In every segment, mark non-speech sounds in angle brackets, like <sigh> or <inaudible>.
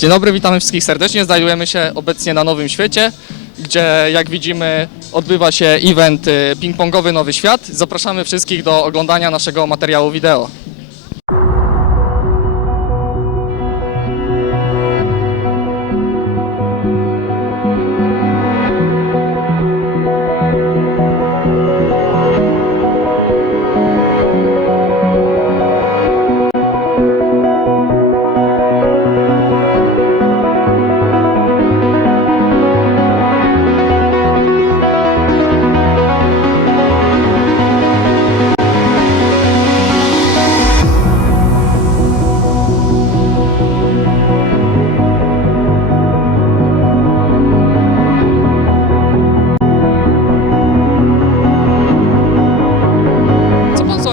Dzień dobry, witamy wszystkich serdecznie. Znajdujemy się obecnie na Nowym Świecie, gdzie jak widzimy odbywa się event y, ping-pongowy Nowy Świat. Zapraszamy wszystkich do oglądania naszego materiału wideo.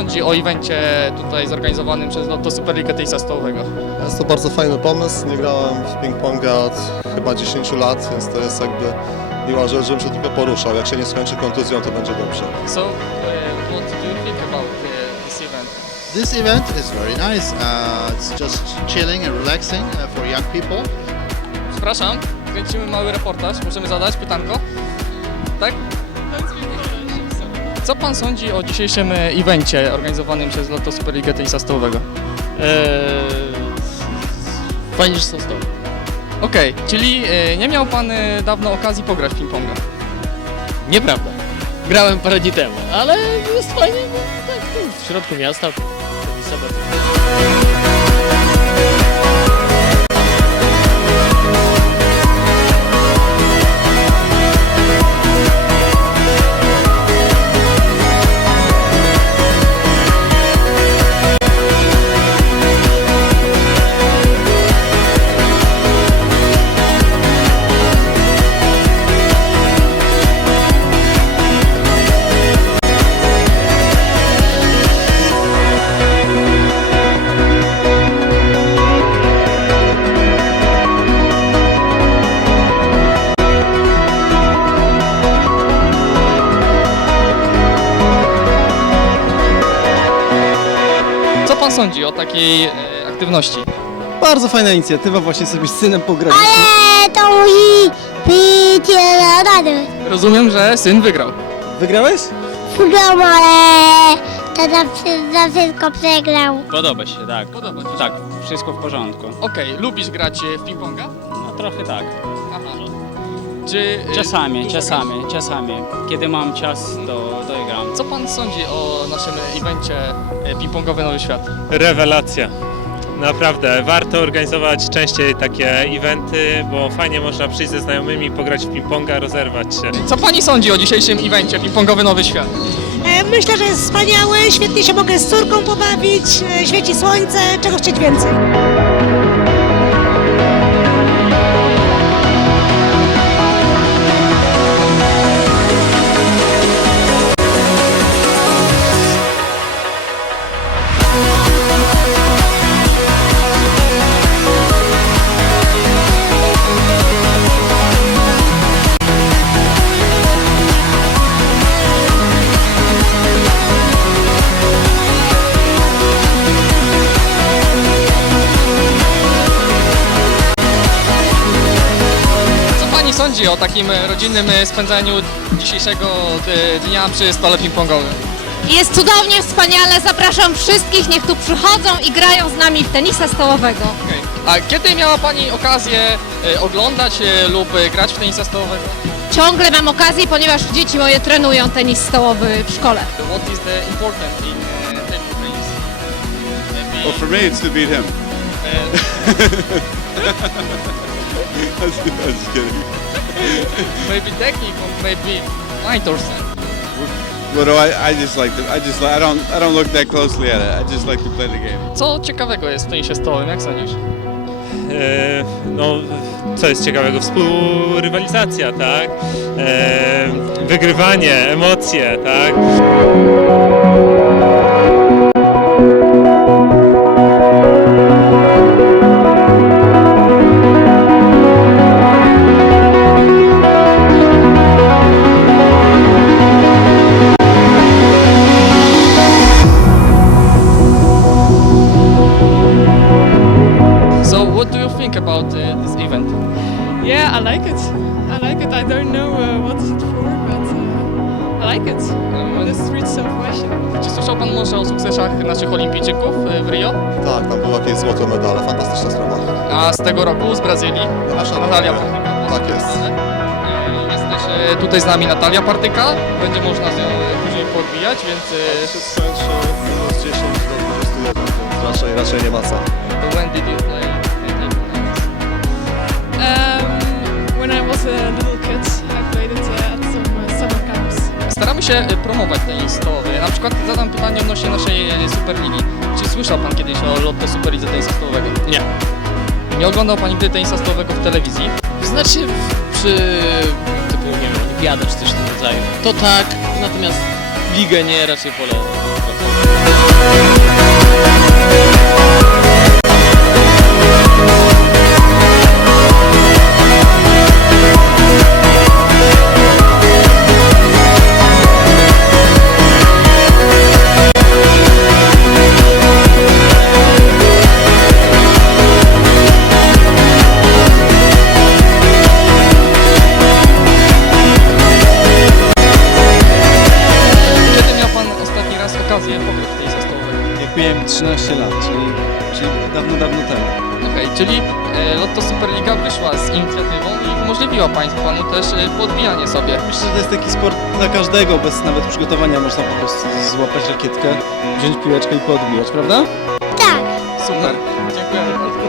Sądzi o evencie tutaj zorganizowanym przez Lotto Superligę Tenisa Stołowego? Jest to bardzo fajny pomysł. Nie grałem w ping-ponga od chyba 10 lat, więc to jest jakby miła rzecz, żebym się tylko poruszał. Jak się nie skończy kontuzją, to będzie dobrze. So, uh, what do you think about uh, this event? This event is very nice. Uh, it's just chilling and relaxing uh, for young people. Przepraszam, kręcimy mały reportaż. Możemy zadać pytanko? Tak? Co pan sądzi o dzisiejszym e, evencie organizowanym przez Lotto Superligę Tenisa Stołowego? Fajnie, że są tobą. Okej, czyli e, nie miał pan e, dawno okazji pograć w ping-ponga. Nieprawda. Grałem parę dni temu, ale jest fajnie, bo tak tu w środku miasta. Sobie. Sądzi o takiej e, aktywności? Bardzo fajna inicjatywa, właśnie sobie z synem pograliśmy. Ale to musi być rady. Rozumiem, że syn wygrał. Wygrałeś? Wygrał, ale to za, wszy- za wszystko przegrał. Podoba się, tak. Podoba ci się? Tak, wszystko w porządku. Okej, lubisz grać e, w ping-ponga? No trochę tak. Aha. Czy, e, Czasami, dużo czasami, czasami. Kiedy mam czas, to. Co pan sądzi o naszym evencie e, ping-pongowy Nowy Świat? Rewelacja. Naprawdę, warto organizować częściej takie eventy, bo fajnie można przyjść ze znajomymi, pograć w ping-ponga, rozerwać się. Co pani sądzi o dzisiejszym evencie ping-pongowy Nowy Świat? E, Myślę, że jest wspaniały, świetnie się mogę z córką pobawić, e, świeci słońce, czego chcieć więcej. Sądzi o takim e, rodzinnym e, spędzaniu dzisiejszego e, dnia przy stole ping-pongowym? Jest cudownie, wspaniale. Zapraszam wszystkich, niech tu przychodzą i grają z nami w tenisa stołowego. Okej. A kiedy miała pani okazję e, oglądać e, lub e, grać w tenisa stołowego? Ciągle mam okazję, ponieważ dzieci moje trenują tenis stołowy w szkole. What is the important in uh, table tennis? Maybe, Well, for me, it's to beat him. uh, <laughs> I'm just kidding. Maybe technique or maybe mind or something. What do I? I just like to. I just. I don't. I don't look that closely at it. I just like to play the game. Co ciekawego jest w tenisie stołowym, jak sądzisz? E, no, co jest ciekawego? Współrywalizacja, tak? E, wygrywanie, emocje, tak? about this event? Yeah, I like it. I like it. I don't know what is it for, but I like it. The streets of Warsaw. Czy słyszał Pan może o sukcesach naszych olimpijczyków w Rio? Tak, tam było jakieś złote medale, fantastyczna sprawa. A z tego roku, z Brazylii? Nasza Natalia Partyka. Tak jest. Jest też tutaj z nami Natalia Partyka, będzie można z nią później podbijać, więc... Się skończy minus 10 do 20 raczej, raczej nie ma co. When did you play? Um, when I was a little kid, I played it at some summer camps. Staramy się y, promować tenis stołowy. Na przykład zadam pytanie odnośnie naszej y, Superligi. Czy słyszał Pan kiedyś o Lotto Superlidze tenisa stołowego? Nie. Nie oglądał Pan nigdy tenisa stołowego w telewizji? Znaczy w- przy typu, nie wiem, olimpiada czy coś w tym rodzaju. To tak, natomiast ligę nie, raczej wolę. Umożliwiła państwu, Panu też e, podbijanie sobie. Myślę, że to jest taki sport dla każdego, bez nawet przygotowania można po prostu złapać rakietkę, wziąć piłeczkę i podbijać, prawda? Tak. Super, dziękujemy bardzo.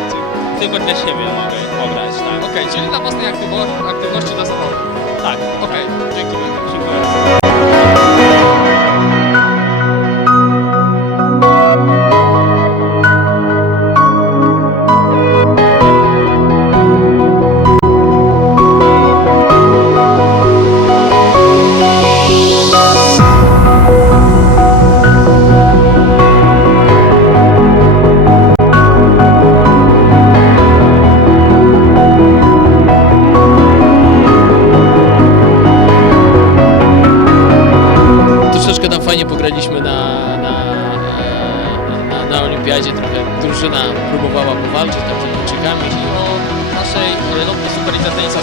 <laughs> Tylko dla siebie mogę pograć, tak. Okej, czyli dla własnej aktywo- aktywności dla zabawy. Tak. Okej, dzięki bardzo. Dziękuję. Japończykami. o naszej Lotto Superlidze tenisa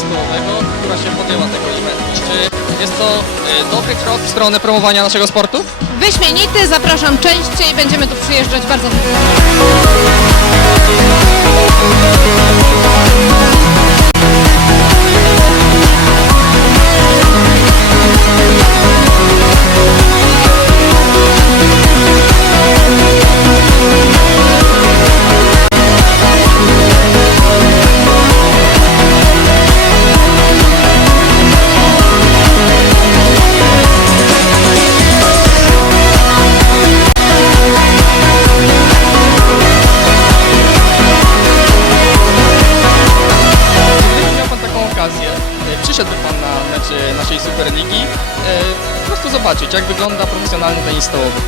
która się podjęła tego eventu. Czy jest to e, dobry krok w stronę promowania naszego sportu? Wyśmienity, zapraszam częściej, będziemy tu przyjeżdżać bardzo stołowy.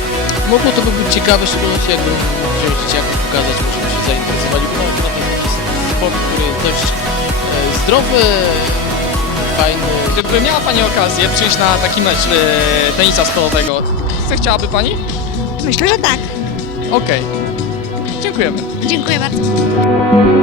Mogło to by być ciekawe, w szczególności jakby wziąć dzieciaków, pokazać, może by się zainteresowali, bo na ten taki sport, który jest dość e, zdrowy, fajny. Gdyby miała Pani okazję przyjść na taki mecz e, tenisa stołowego, zechciałaby Pani? Myślę, że tak. Okej. Dziękujemy. Dziękuję bardzo.